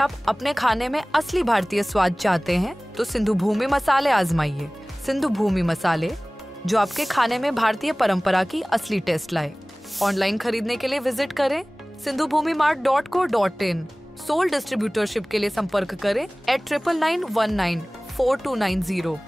आप अपने खाने में असली भारतीय स्वाद चाहते हैं तो सिंधु भूमि मसाले आजमाइए। सिंधु भूमि मसाले जो आपके खाने में भारतीय परंपरा की असली टेस्ट लाए। ऑनलाइन खरीदने के लिए विजिट करें sindhubhumimart.co.in। सोल डिस्ट्रीब्यूटरशिप के लिए संपर्क करें @99194290।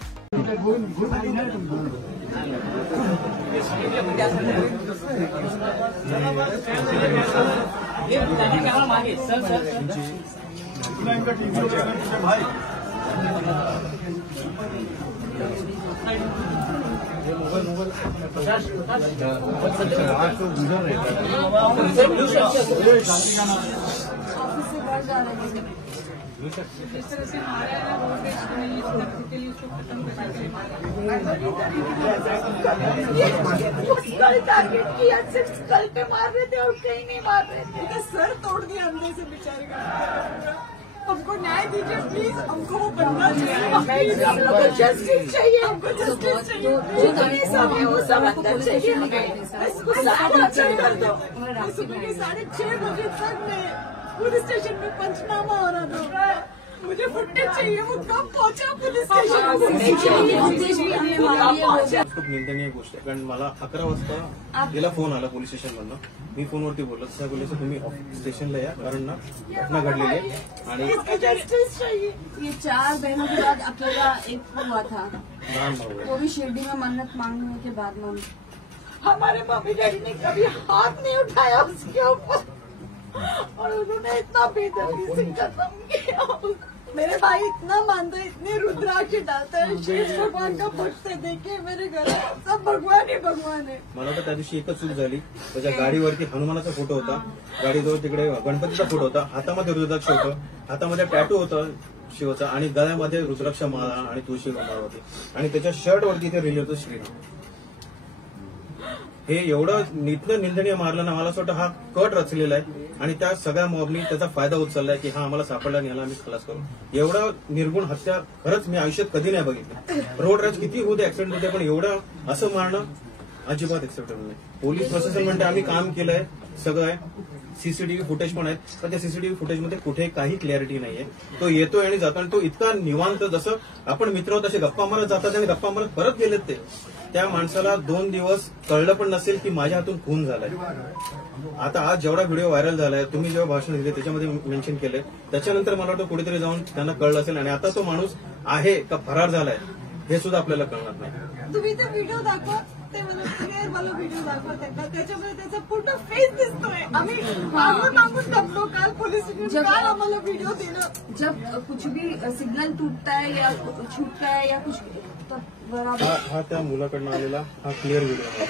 टारगेट किया, सिर्फ स्कल पे मार रहे थे और कहीं नहीं मार रहे थे। सर तोड़ दिया अंदर से बेचारे का। हमको न्याय दीजिए प्लीज, हमको वो बनना चाहिए, हमको जस्टिस चाहिए, हमको जस्टिस चाहिए। जितने सब है वो सब अंदर चाहिए हमें। इसको साढ़े कर दो। सुबह के 6:30 बजे तक मैं पुलिस स्टेशन में पंचनामा हो रहा था। मुझे फुटेज चाहिए, वो कब पहुंचा पुलिस स्टेशन? खूप निंदनीय गोष्ट आहे, कारण मला 11 वाजता गेला फोन आला पोलीस स्टेशन मधनं। मी फोनवरती बोललो, साहेब बोलले तुम्ही स्टेशनला या, कारण ना घटना घडलेली आहे आणि ये 4 बहनों के बाद अकेला एक हुआ था, वो भी शिरडी में मन्नत मांगने के बाद में। हमारे मम्मी डैडी ने कभी हाथ नहीं उठाया उसके ऊपर और उन्होंने इतना बेदर्दी से खत्म किया। मेरे भाई इतना मानता है, इतने रुद्राक्ष डालता है, शेष भगवान का भक्त देखे मेरे घर सब भगवान ही भगवान है। मला तर त्या दिवशी एकच चूक झाली, त्याच्या गाडीवरती हनुमानाचा फोटो होता, गाडीजवळ तिकडे गणपतीचा फोटो होता, हातामध्ये रुद्राक्ष होतं, हातामध्ये टॅटू होता शिवचा आणि गळ्यामध्ये रुद्राक्ष माळा आणि तुळशी माळा होती आणि त्याच्या शर्टवरती इथे लिहिलं होतं श्रीराम। हे एवढं निंदनीय मारलं ना, मला असं वाटतं हा कट रचलेला आहे आणि त्या सगळ्या मॉबनी त्याचा फायदा उचललाय की हा आम्हाला सापडला आणि याला आम्ही खलास करू। एवढं निर्गुण हत्या खरंच मी आयुष्यात कधी नाही बघितली। रोड रॅश किती होते, ऍक्सिडेंट होते, पण एवढं असं मारणं अजिबात एक्सेप्टेबल नाही। पोलीस प्रशासन म्हणते आम्ही काम केलंय, सगळं आहे, सीसीटीव्ही फुटेज पण आहेत, पण त्या सीसीटीव्ही फुटेजमध्ये कुठे काही क्लॅरिटी नाहीये। तो येतोय आणि जातो आणि तो इतका निवांत, जसं आपण मित्र होत असे गप्पा मारत जातात आणि गप्पा मारत परत गेलेत ते। त्या माणसाला 2 दिवस कळलं पण नसेल की माझ्या हातून खून झालाय। आता आज जेवढा व्हिडिओ व्हायरल झालाय, तुम्ही जेव्हा भाषण दिले त्याच्यामध्ये मेन्शन केलंय, त्याच्यानंतर मला वाटतं कुठेतरी जाऊन त्यांना कळलं असेल आणि आता तो माणूस आहे का फरार झालाय हे सुद्धा आपल्याला कळणार नाही। तुम्ही ते व्हिडिओ दाखवा, ते मला व्हिडिओ दाखवा त्यांना, त्याच्यामध्ये त्याचा पूर्ण फेस दिसतोय। आम्ही मागून दमलो काल पोलीस स्टेशन, काल आम्हाला व्हिडिओ दिलं। जब कुछ भी सिग्नल टूटता है या छूटता है या कुछ तब बराबर हा त्या मुलाकडनं आलेला हा क्लिअर व्हिडिओ आहे।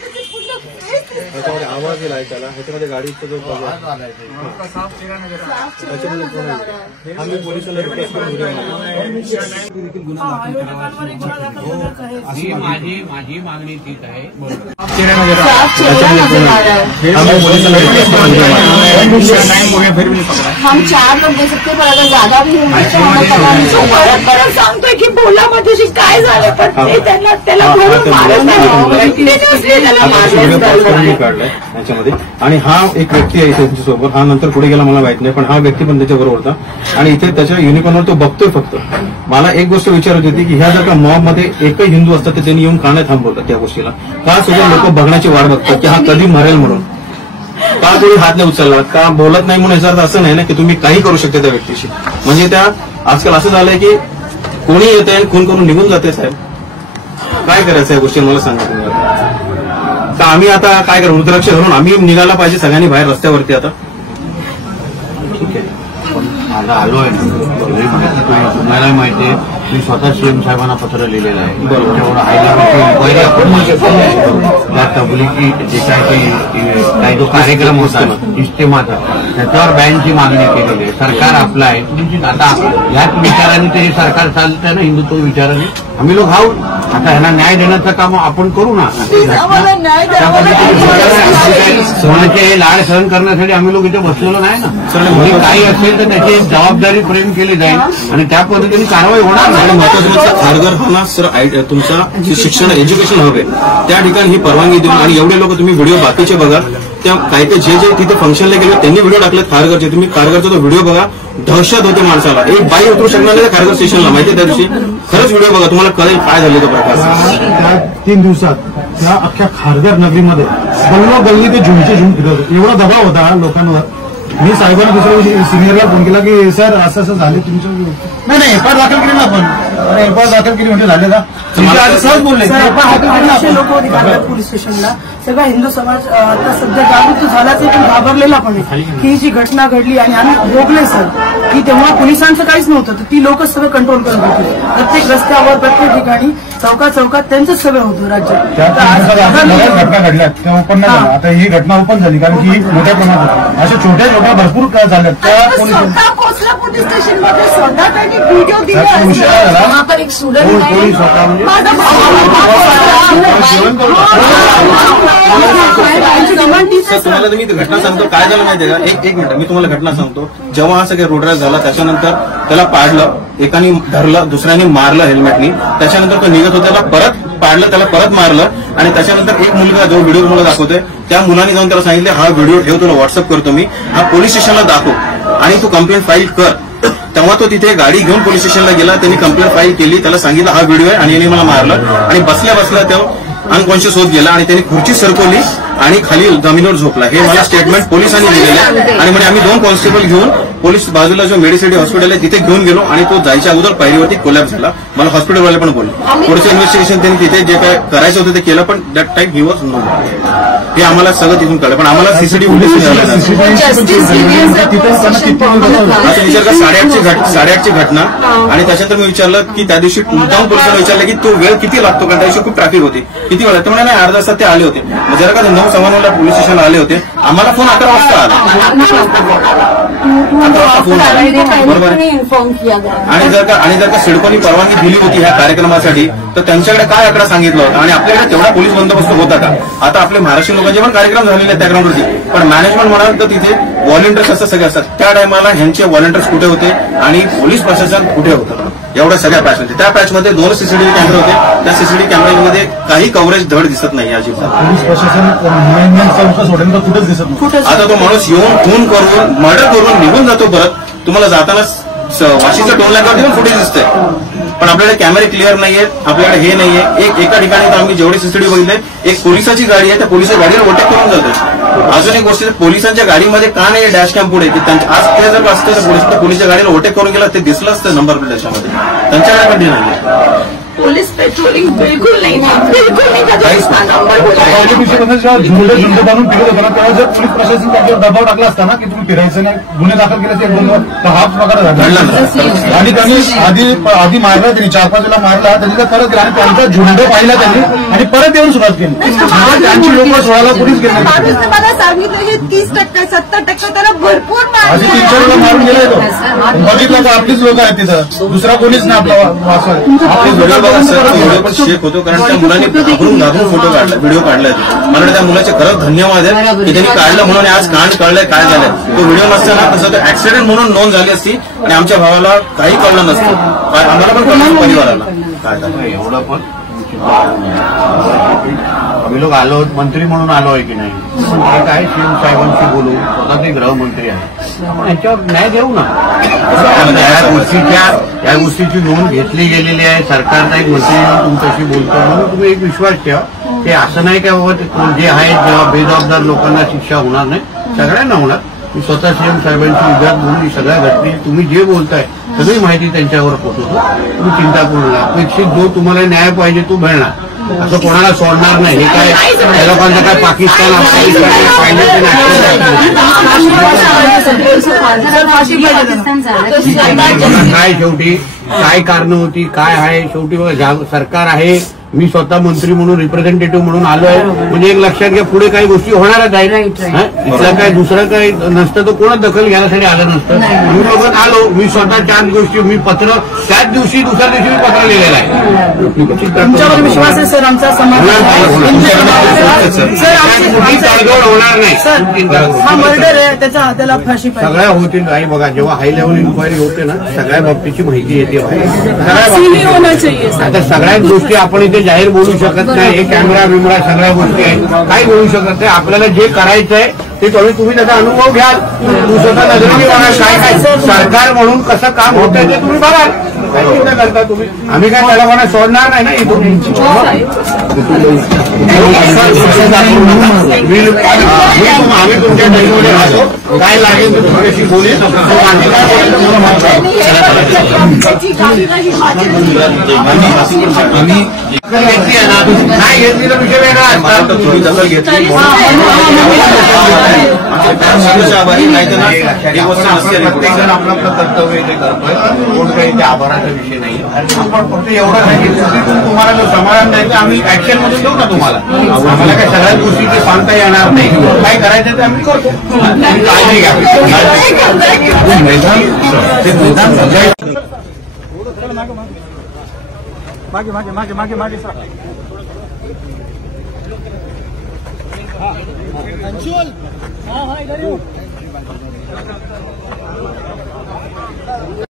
त्याचे पूर्ण फेस दिसतोय। ह्याच्यामध्ये आवाज येईल ऐकायला, ह्याच्यामध्ये गाडीचा जो आम्ही पोलिसांना रिक्वेस्ट करून माझी मागणी ठीक आहे। हम 4 लोग दे सकते हैं, पर अगर ज्यादा भी होंगे तो हमें पता नहीं। परत सांगतोय की बोला मग तुझी काय झालं, पण ते त्याला धरून मारत नाही, काढलाय याच्यामध्ये। आणि हा एक व्यक्ती आहे त्यांच्यासोबत, हा नंतर पुढे गेला मला माहित नाही, पण हा व्यक्ती पण त्याच्याबरोबर होता आणि इथे त्याच्या युनिकॉर्नवर तो बघतोय फक्त। मला एक गोष्ट विचारायची होती की ह्या जर का मॉबमध्ये एकही हिंदू असतात तर त्यांनी येऊन का नाही थांबवतात त्या गोष्टीला? का सगळे लोक बघण्याची वाट बघतात की हा कधी मरेल म्हणून? का कोणी हात नाही उचलला, का बोलत नाही म्हणून याचा अर्थ असं नाही ना की तुम्ही काही करू शकता त्या व्यक्तीशी। म्हणजे त्या आजकाल असं झालंय की कोणी येत आहे खून करून निघून जाते। साहेब काय करायचं या गोष्टी मला सांगा तुम्ही। तर आम्ही आता काय करू, रुद्राक्ष धरून आम्ही निघायला पाहिजे सगळ्यांनी बाहेर रस्त्यावरती आता? ठीक आहे, माझा आलोय ना, तुम्हाला माहिती आहे, मी स्वतः सीएम साहेबांना पत्र लिहिलेलं आहे। तेवढं हायलाइट आपण त्या तबलीची जे काही जो कार्यक्रम होता इज्तिमाचा, त्याच्यावर बॅनची मागणी केलेली आहे। सरकार आपलं आहे, तुमची आता याच विचाराने ते सरकार चालतंय ना, हिंदुत्व विचाराने। आम्ही लोक आहोत, आता ह्यांना न्याय देण्याचं काम आपण करू ना। सोन्याचे लाड सहन करण्यासाठी आम्ही लोक इथे बसलेलो नाही ना। काही असेल तर त्याची जबाबदारी प्रेम केली जाईल आणि त्या पद्धतीने कारवाई होणार नाही। घर हा सर तुमचा जे शिक्षण एज्युकेशन हवे त्या ठिकाणी ही परवानगी देऊन आणि एवढे लोक तुम्ही व्हिडिओ बाकीचे बघा त्या काही जे तिथे फंक्शनला गेले त्यांनी व्हिडिओ टाकले खारघरचे. तुम्ही खारघरचा तो व्हिडिओ बघा, दहशत होते माणसाला. एक बाई उतरू शकणार नाही खारघर स्टेशनला, माहिती त्या दिवशी. खरंच व्हिडिओ बघा, तुम्हाला कळेल काय झाले तो प्रकार. त्या 3 दिवसात त्या अख्ख्या खारघर नगरीमध्ये गल्ली ते झुमचे झुम फिरत होते. एवढा दबाव होता लोकांवर. मी साहेबांना दुसऱ्या दिवशी सिनियरला फोन केला की सर असं झाले तुमचं. नाही एफआयआर दाखल केली ना आपण. एफआयआर दाखल केली म्हणजे झाले का सहज बोलले. लोक होते खारघर पोलीस स्टेशनला. सगळा हिंदू समाज आता सध्या जागृत झालाच आहे, पण घाबरलेला पण आहे की ही जी घटना घडली आणि आम्ही भोगले सर की तेव्हा पोलिसांचं काहीच नव्हतं, तर ती लोक सगळं कंट्रोल करत होती. प्रत्येक रस्त्यावर प्रत्येक ठिकाणी चौकात त्यांचंच सगळं होतं राज्यात. घटना घडल्या त्या ओपन नाही झाल्या. आता ही घटना ओपन झाली कारण की मोठ्या प्रमाणात अशा छोट्या भरपूर काय झाल्या त्या पोहोचला पोलीस स्टेशन मध्ये. स्वतः त्यांनी व्हिडिओ दिले. एक स्टुडंट तुम्हाला मी घटना सांगतो काय झालं माहितीये का. एक मिनिट मी तुम्हाला घटना सांगतो. जेव्हा हा सगळं रोड रॅश झाला त्याच्यानंतर त्याला पाडलं, एकाने धरलं, दुसऱ्याने मारलं हेल्मेटनी. त्याच्यानंतर तो निघत होता, त्याला परत पाडलं, त्याला परत मारलं. आणि त्याच्यानंतर एक मुलगा जो व्हिडिओ तुम्हाला दाखवतोय त्या मुलाने जाऊन त्याला सांगितले हा व्हिडिओ ठेव, तुला व्हॉट्सअप करतो मी, हा पोलीस स्टेशनला दाखव आणि तू कंप्लेंट फाईल कर. तेव्हा तो तिथे गाडी घेऊन पोलीस स्टेशनला गेला, त्यांनी कंप्लेंट फाईल केली, त्याला सांगितलं हा व्हिडिओ आहे आणि याने मला मारलं. आणि बसल्या तो अनकॉन्शियस होत गेला आणि त्यांनी खुर्ची सरकवली आणि खाली जमिनीवर झोपला. हे मला स्टेटमेंट पोलिसांनी दिलेलं आहे. आणि म्हणजे आम्ही 2 कॉन्स्टेबल घेऊन पोलीस बाजूला जो मेडिसिटी हॉस्पिटल आहे तिथे घेऊन गेलो आणि तो जायच्या अगोदर पायरीवरती कोलॅप्स झाला. मला हॉस्पिटलवाले पण बोलले पुढचं इन्व्हेस्टिगेशन त्यांनी तिथे जे काय करायचं होतं ते केलं, पण that time he was no. हे आम्हाला सगळं तिथून कळलं, पण आम्हाला सीसीटीव्ही आता विचार का 8:30ची घटना. आणि त्याच्यानंतर मी विचारलं की त्या दिवशी मुद्दाम पोलिसांना विचारलं की तो वेळ किती लागतो, कारण त्या दिवशी खूप ट्रॅफिक होती, किती वेळ. तर म्हणाले 8 तासात ते आले होते. जरा का 9:15 पोलीस स्टेशनला आले होते. आम्हाला फोन 11 वाजता आला. 11 वाजता फोन आला, बरोबर. आणि जर का सिडकोनी परवानगी दिली होती ह्या कार्यक्रमासाठी तर त्यांच्याकडे काय आकडा सांगितलं होता आणि आपल्याकडे तेवढा पोलीस बंदोबस्त होता का. आता आपले महाराष्ट्र लोकांचे पण कार्यक्रम झालेले आहेत त्या ग्राउंडवरती, पण मॅनेजमेंट म्हणाल तर तिथे व्हॉलेंटियर्स असं सगळे असतात. त्या टायमाला ह्यांचे व्हॉलेंटियर्स कुठे होते आणि पोलीस प्रशासन कुठे होतं एवढ्या सगळ्या पॅचमध्ये. त्या पॅचमध्ये 2 सीसीटीव्ही कॅमेरे होते. त्या सीसीटीव्ही कॅमेऱ्यामध्ये काही कव्हरेज धड दिसत नाही अजिबात. पोलीस प्रशासन सोडेल तर कुठेच दिसत नाही. आता तो माणूस येऊन खून करून मर्डर करून निघून जातो परत. तुम्हाला जाताना वाशीचं टोल नाक्यावरती पण फुटेज दिसतंय, पण आपल्याकडे कॅमेरे क्लिअर नाहीयेत, आपल्याकडे हे नाहीये. एका ठिकाणी तर आम्ही जेवढे सीसीटीव्ही बघितले, एक पोलिसाची गाडी आहे, त्या पोलिसाच्या गाडीवर ओव्हरटेक करून जातो. अजून एक गोष्ट, पोलिसांच्या गाडीमध्ये का नाही डॅश कॅम पुढे की आज ते जर असतं तर पोलिसच्या गाडीला ओव्हरटेक करून गेला ते दिसलं असतं नंबर प्लेट त्याच्यामध्ये. त्यांच्याकडे पण ते नाही. पुलिस पेट्रोलिंग बिल्कुल नहीं था, बिल्कुल नहीं था. जो इसका नंबर झुंडे बांधून फिरत होता ना तेव्हा जर पोलीस प्रशासन त्याच्यावर दबाव टाकला असता ना की तुम्ही फिरायचं नाही, गुन्हे दाखल केले ते 1-2 तर हाच प्रकार झाला. आणि त्यांनी आधी मारला, त्यांनी 4-5 वेळा मारला, त्यांनी परत गेला आणि त्यांचा झुंड पाहिला त्यांनी आणि परत येऊन सुरुवात केली. त्यांची लोक सोडायला पोलीस गेले. मला सांगितलं हे 30%, 70% त्याला भरपूर आधी 3-4 वेळा मारून गेला तो. बघितलं तर आपलीच लोक आहेत तिथं, दुसरा कोणीच नाही आपला वाचवाय. व्हिडिओ पण शेक होतो कारण त्या मुलाने घाबरून फोटो काढला, व्हिडिओ काढलाय. मला त्या मुलाचे खरंच धन्यवाद आहे की त्यांनी काढलं म्हणून आज कांड कळलंय काय झालंय. तो व्हिडिओ नसताना तसं तो ऍक्सिडेंट म्हणून नोंद झाली असती आणि आमच्या भावाला काही कळलं नसतं. आम्हाला पण कळलं परिवाराला काय झालं एवढं. पण आम्ही लोक आलो मंत्री म्हणून आलो आहे की नाही, काय सीएम साहेबांशी बोलू, स्वतः ते गृहमंत्री आहे, आपण याच्यावर न्याय देऊ ना. या गोष्टीची नोंद घेतली गेलेली आहे. सरकारचा एक मंत्री तुमच्याशी बोलतो म्हणून तुम्ही एक विश्वास ठेवा. ते असं नाही का बाबा जे आहेत जेव्हा बेजबाबदार लोकांना शिक्षा होणार नाही, सगळ्यांना होणार. मी स्वतः सीएम साहेबांची विचार बोलून सगळ्या घटने तुम्ही जे बोलताय सगळी माहिती त्यांच्यावर पोहोचवतो. तुम्ही चिंता करू नका. अपेक्षित जो तुम्हाला न्याय पाहिजे तो मिळणार, असं कोणाला सोडणार नाही. हे काय त्या लोकांचं काय पाकिस्तान काय शेवटी काय कारण होती काय आहे शेवटी सरकार आहे. मी स्वतः मंत्री म्हणून रिप्रेझेंटेटिव्ह म्हणून आलो आहे म्हणजे एक लक्षात घ्या पुढे काही गोष्टी होणारच आहे. इथलं काय दुसरं काही नसतं तर कोणाच दखल घ्यायसाठी आलं नसतं. मी लोक आलो, मी स्वतः 4 गोष्टी मी पत्र त्याच दिवशी दुसऱ्या दिवशी मी पत्र लिहिलेलं आहे. तुमच्यावर विश्वास आहे सर आमचा होणार नाही. हा मर्डर आहे त्याच्या हाताला फाशी सगळ्या होतील काही. बघा जेव्हा हाय लेव्हल इन्क्वायरी होते ना सगळ्या बाबतीची माहिती येते. होना चाहिए. आता सगळ्याच गोष्टी आपण इथे जाहीर बोलू शकत नाही. हे कॅमेरा बिमरा सगळ्या गोष्टी आहेत, काही बोलू शकत नाही. आपल्याला जे करायचंय ते तुम्ही त्याचा अनुभव घ्याल. तुम्ही स्वतः नजरेने बघा काय काय सरकार म्हणून कसं काम होतंय ते तुम्ही बघाल. काय चिंता करता तुम्ही? आम्ही काय त्याला म्हणा सोडणार नाही ना इथून. आम्ही तुमच्या दैनमध्ये राहतो, काय लागेल तर तुमच्याशी बोलेल. नाही घेतली तर विषय वेगळा असतात. तुम्ही दखल घेतली प्रत्येक जण आपलं आपलं कर्तव्य ते करतोय. कोण काही ते आभाराचा विषय नाही. आपण फक्त एवढं सांगितलं तुम्हाला जो समाधान द्यायचं आम्ही ऍक्शन मधून देऊ ना तुम्हाला. आम्हाला काही सगळ्याच गोष्टी ते सांगता येणार नाही. काय करायचं ते आम्ही करतो. काळजी घ्या. मागे मागे मागे मागे मागे सर. अंशुल, हाँ इधर